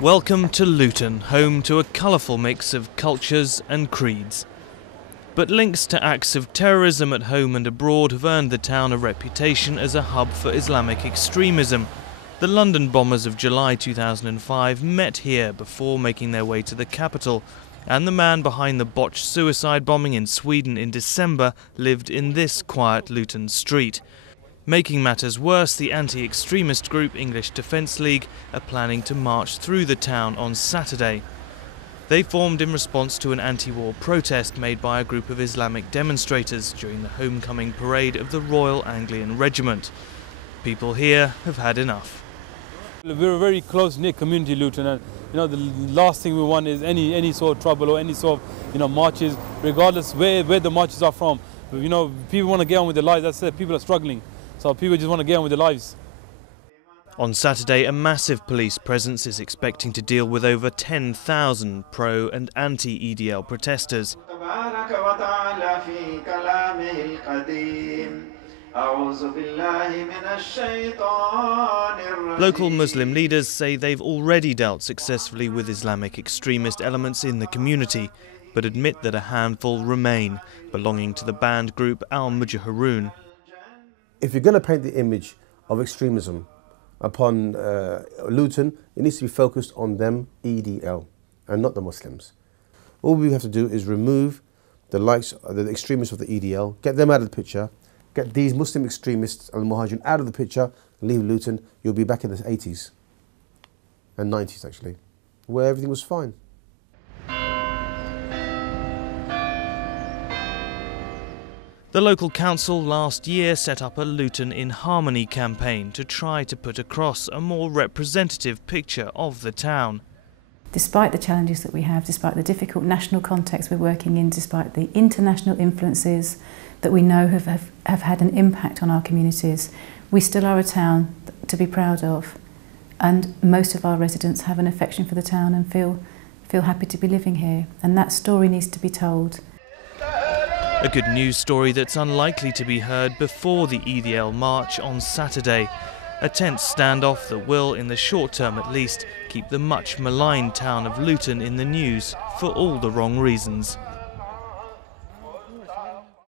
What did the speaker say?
Welcome to Luton, home to a colourful mix of cultures and creeds. But links to acts of terrorism at home and abroad have earned the town a reputation as a hub for Islamic extremism. The London bombers of July 2005 met here before making their way to the capital, and the man behind the botched suicide bombing in Sweden in December lived in this quiet Luton street. Making matters worse, the anti-extremist group English Defence League are planning to march through the town on Saturday. They formed in response to an anti-war protest made by a group of Islamic demonstrators during the homecoming parade of the Royal Anglian Regiment. People here have had enough. We're a very close-knit community, Luton, and the last thing we want is any sort of trouble or any sort of marches, regardless where the marches are from. People want to get on with their lives. That's it. People are struggling. So people just want to get on with their lives. On Saturday, a massive police presence is expecting to deal with over 10,000 pro- and anti-EDL protesters. Local Muslim leaders say they've already dealt successfully with Islamic extremist elements in the community, but admit that a handful remain, belonging to the banned group Al-Mujahirun. If you're going to paint the image of extremism upon Luton, it needs to be focused on them, EDL, and not the Muslims. All we have to do is remove the extremists of the EDL, get them out of the picture, get these Muslim extremists and the Muhajirun out of the picture, leave Luton. You'll be back in the 80s and 90s actually, where everything was fine. The local council last year set up a Luton in Harmony campaign to try to put across a more representative picture of the town. Despite the challenges that we have, despite the difficult national context we're working in, despite the international influences that we know have had an impact on our communities, we still are a town to be proud of. And most of our residents have an affection for the town and feel happy to be living here. And that story needs to be told. A good news story that's unlikely to be heard before the EDL march on Saturday. A tense standoff that will, in the short term at least, keep the much maligned town of Luton in the news for all the wrong reasons.